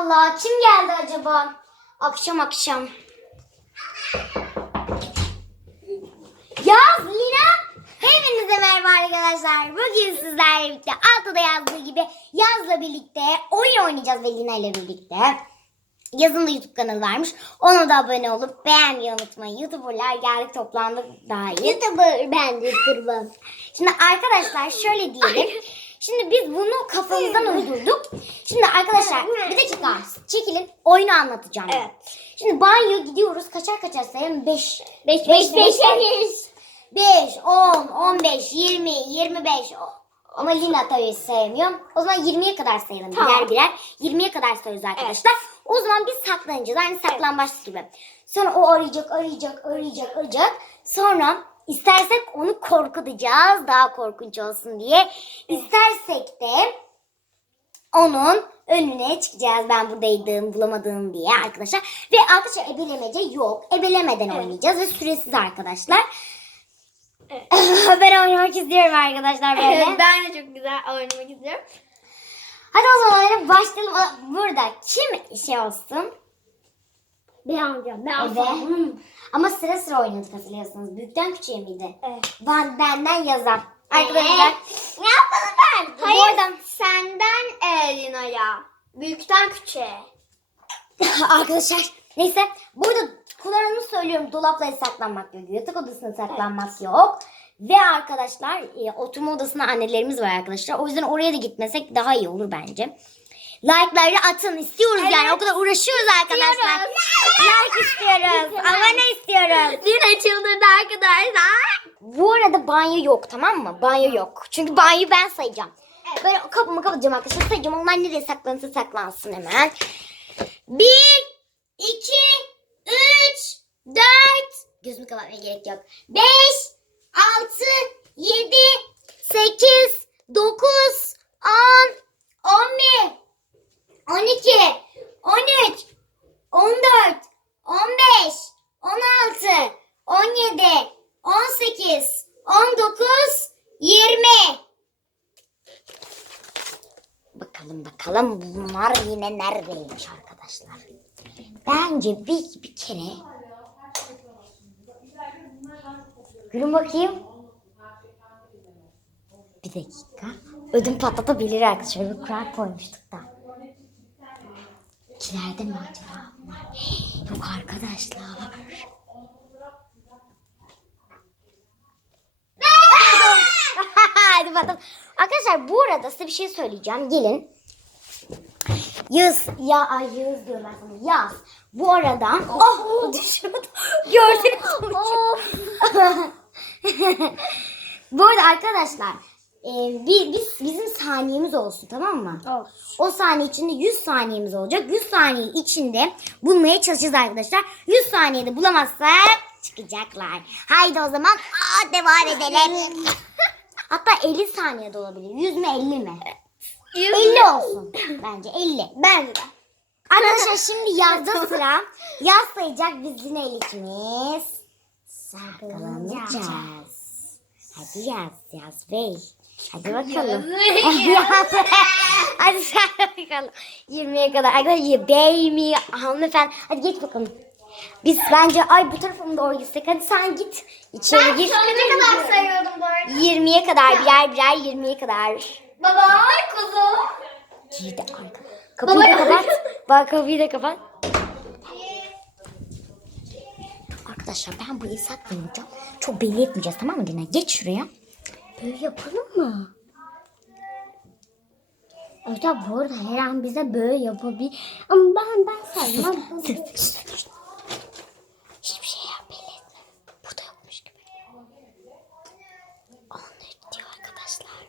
Allah. Kim geldi acaba? Akşam akşam. Yaz, Lina. Hepinize merhaba arkadaşlar. Bugün sizlerle birlikte altıda yazdığı gibi Yaz'la birlikte oyun oynayacağız ve Lina ile birlikte. Yazın da YouTube kanalı varmış. Ona da abone olup beğenmeyi unutmayın. YouTuber'lar geldik toplandık daha iyi. YouTuber ben YouTuber'ım. Şimdi arkadaşlar şöyle diyelim. Şimdi biz bunu kafamızdan uydurduk. Şimdi arkadaşlar bir dakika çekilin oyunu anlatacağım. Evet. Şimdi banyo gidiyoruz kaçar kaçar sayalım 5 Beş, 5 5 5 10 15 20 25 o- ama Lina tabii sayamıyorum. O zaman 20'ye kadar sayalım Tamam. birer birer. 20'ye kadar sayıyoruz arkadaşlar. O zaman biz saklanacağız. Aynı saklambaç gibi. Sonra o arayacak, arayacak, arayacak, arayacak. Sonra istersek onu korkutacağız. Daha korkunç olsun diye. İstersek de onun önüne çıkacağız. Ben buradaydım, bulamadım diye arkadaşlar. Ve arkadaşlar ebelemece yok. Ebelemeden oynayacağız ve süresiz arkadaşlar. Evet. ben oynamak istiyorum arkadaşlar böyle. Evet, ben de çok güzel oynamak istiyorum. Hadi o zaman başlayalım. Burada kim şey olsun? Ben alacağım. Ben Evet. alacağım. Ama sıra sıra oynadık hatırlıyorsunuz. Büyükten küçüğe miydi? Evet. Ben, benden yazar. Arkadaşlar. Ne yapalım ben? Hayır. arada- Senden e, Lina'ya. Büyükten küçüğe. Arkadaşlar neyse burada kullanımı söylüyorum. Dolapla saklanmak yok. Yatak odasına saklanmak yok. Ve arkadaşlar e, oturma odasına annelerimiz var arkadaşlar. O yüzden oraya da gitmesek daha iyi olur bence. Like'ları atın istiyoruz Evet. yani. O kadar uğraşıyoruz arkadaşlar. Like istiyoruz. Abone istiyoruz. Lina çıldırdı arkadaşlar. Bu arada banyo yok tamam mı? Banyo yok. Çünkü banyoyu ben sayacağım. Evet. Böyle kapımı kapatacağım arkadaşlar. Sayacağım. Onlar nereye saklanırsa saklansın hemen. Bir, iki, üç, dört. Gözümü kapatmaya gerek yok. Beş, altı, yedi, sekiz, dokuz, on, on bir, on iki, on üç, on dört, on beş, on altı, on yedi, on sekiz, on dokuz, yirmi. Bakalım bakalım bunlar yine neredeymiş arkadaşlar. Bence bir, bir kere Gülün bakayım. Bir dakika. Ödüm patlatabilir arkadaşlar. Bir kural koymuştuk da. İkilerde mi acaba? Yok arkadaşlar. Hadi bakalım. Arkadaşlar bu arada size bir şey söyleyeceğim. Gelin. Yaz. Ya ay Yağız diyorum ben sana. Yaz. Bu arada. Oh, düşürdüm. Gördünüz mü? bu arada arkadaşlar. E, bi- biz, bizim saniyemiz olsun tamam mı? Olsun. O saniye içinde 100 saniyemiz olacak. 100 saniye içinde bulmaya çalışacağız arkadaşlar. 100 saniyede bulamazsak çıkacaklar. Haydi o zaman aa, devam edelim. Hatta 50 saniyede olabilir. 100 mü 50 mi? 50 olsun. Bence 50. Ben de. Arkadaşlar şimdi yazda sıra. Yaz sayacak biz yine ikimiz. Saklanacağız. Hadi yaz yaz bey. Hadi bakalım. Hadi sen bakalım. 20'ye kadar. Arkadaşlar bey mi hanımefendi. Hadi geç bakalım. Biz bence ay bu tarafa doğru gitsek? Hadi sen git. İçeri gir. ne kadar sayıyordum bu arada? 20'ye kadar birer birer 20'ye kadar. Baba ay kuzu. Girdi arka. Kapıyı da kapat. Bak kapıyı da kapat. Arkadaşlar ben burayı saklayacağım. Çok belli etmeyeceğiz tamam mı Dina? Geç şuraya. Böyle yapalım mı? Arkadaşlar bu arada her an bize böyle yapabilir. Ama ben ben saymam. Hiçbir şey yap belli etme. Burada yokmuş gibi. Onu diyor arkadaşlar.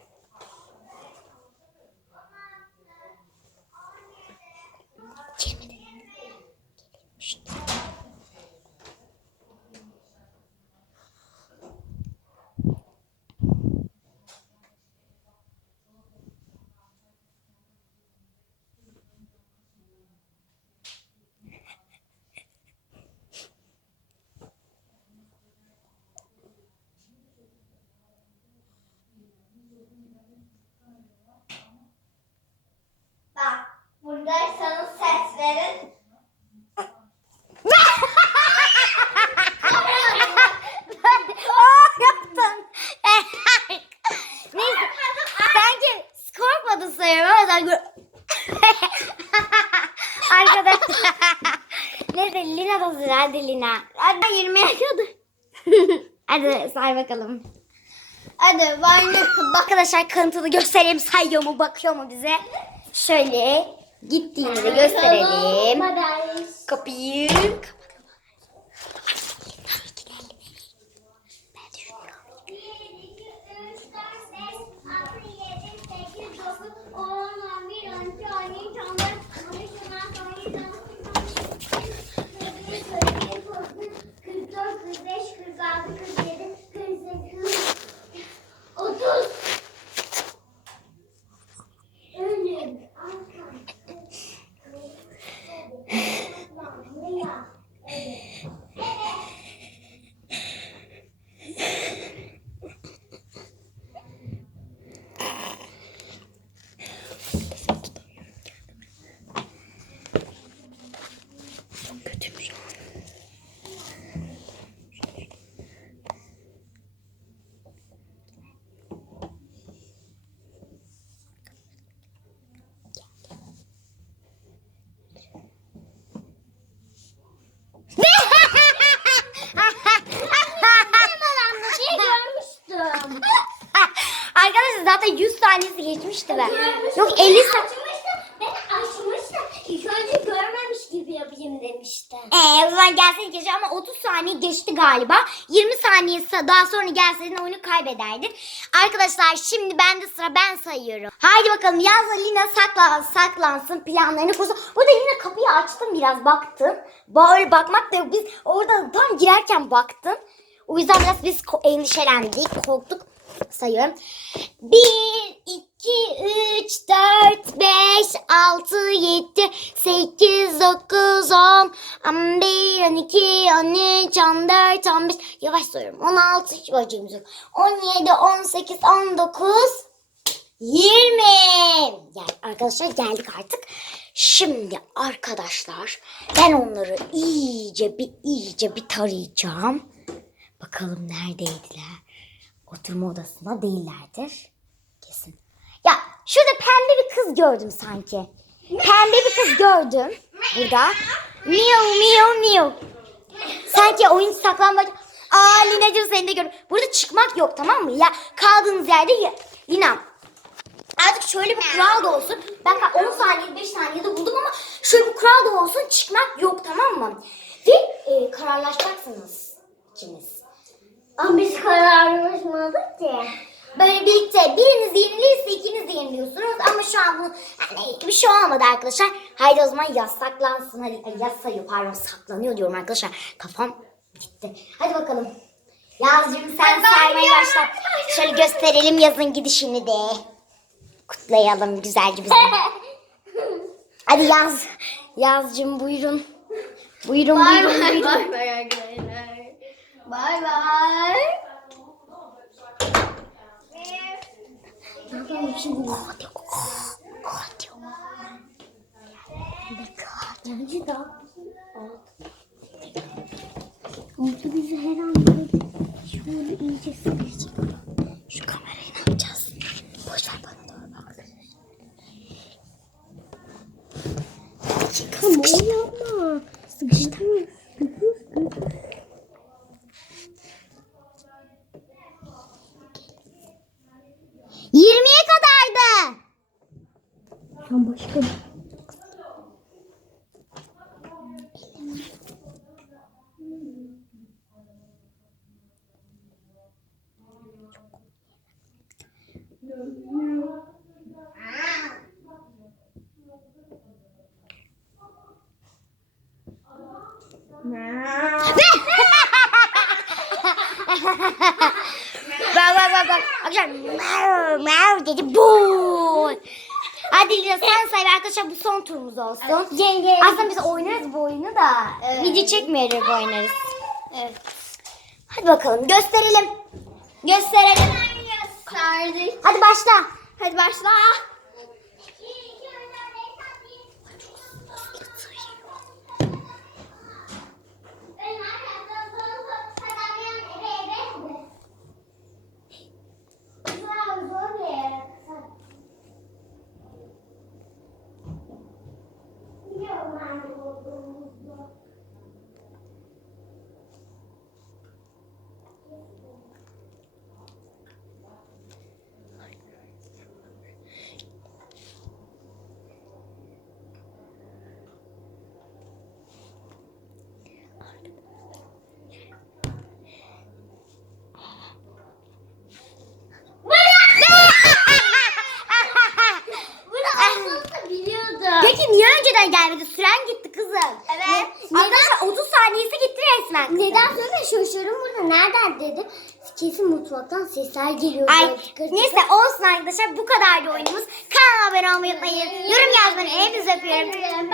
Girmedi. Şşt. Gösterin. Aa, yaptın. Neyse. Sanki korkmadın sayıyorum sen gör- Arkadaşlar. Neyse Lina da sıra. Hadi Lina. Hadi 20'ye kadar. Hadi say bakalım. Hadi bak. Arkadaşlar kanıtını göstereyim. Sayıyor mu bakıyor mu bize. Şöyle gittiğini de gösterelim. Kapıyı. Zaten 100 saniyesi geçmişti ben. Yok 50 saniye. Açmıştım. Ben açmıştım. İlk önce görmemiş gibi yapayım demiştim. Ee, o zaman gelseydin keşke ama 30 saniye geçti galiba. 20 saniye sa- daha sonra gelseydin oyunu kaybederdin. Arkadaşlar şimdi bende sıra ben sayıyorum. Haydi bakalım Yazla Lina sakla, saklansın planlarını kursun. Burada yine kapıyı açtım biraz baktım. Böyle bakmak da yok. Biz orada tam girerken baktım. O yüzden biraz biz endişelendik, korktuk. Sayıyorum. 1, 2, 3, 4, 5, 6, 7, 8, 9, 10, 11, 12, 13, 14, 15. Yavaş sayıyorum. 16, hiç bacağımız yok. 17, 18, 19, 20. Gel arkadaşlar geldik artık. Şimdi arkadaşlar ben onları iyice bir iyice bir tarayacağım. Bakalım neredeydiler. Oturma odasında değillerdir. Kesin. Ya şurada pembe bir kız gördüm sanki. Pembe bir kız gördüm. Burada. Miu miu miu. Sanki oyun saklambaç. Aa Lina'cığım seni de gördüm. Burada çıkmak yok tamam mı? Ya kaldığınız yerde ya. Lina Artık şöyle bir kural da olsun. Ben ka- 10 saniyede 5 saniyede buldum ama şöyle bir kural da olsun. Çıkmak yok tamam mı? Ve e, kararlaşacaksınız ikiniz. Ama biz kararlaşmadık ki. Böyle birlikte biriniz yenilirse ikiniz yeniliyorsunuz. Ama şu an bu yani bir şey olmadı arkadaşlar. Haydi o zaman yasaklansın. Hadi ay, sayıyor pardon saklanıyor diyorum arkadaşlar. Kafam gitti. Hadi bakalım. Yazcığım sen saymaya başla. Şöyle gösterelim yazın gidişini de. Kutlayalım güzelce bizi. Hadi yaz. Yazcığım buyurun. Buyurun buyurun buyurun. bay bay arkadaşlar. Bay bay. Ne yapalım şimdi? Hadi. Hadi. Bence daha Oldu bizi her an şöyle iyice sıkışacak. Şu kamerayı ne yapacağız? Boş ver bana doğru bak. Tamam yapma. Sıkıştırma. Yirmiye kadardı. Sen başka Bak. Arkadaşlar meow meow dedi bu. Hadi Lina sen say arkadaşlar bu son turumuz olsun. Yenge. Aslında biz oynarız bu oyunu da. Evet. Video çekmeyerek oynarız. Evet. Hadi bakalım gösterelim. Gösterelim. Gösterdik. Hadi başla. Hadi başla. gelmedi. Süren gitti kızım. Evet. Ne- Arkadaşlar 30 saniyesi gitti resmen. kızım. Neden sonra şaşırdım burada nereden dedim. Kesin mutfaktan sesler geliyor. Ay neyse olsun arkadaşlar bu kadardı oyunumuz. Kanala abone olmayı unutmayın. Yorum yazmayı hepinizi öpüyorum.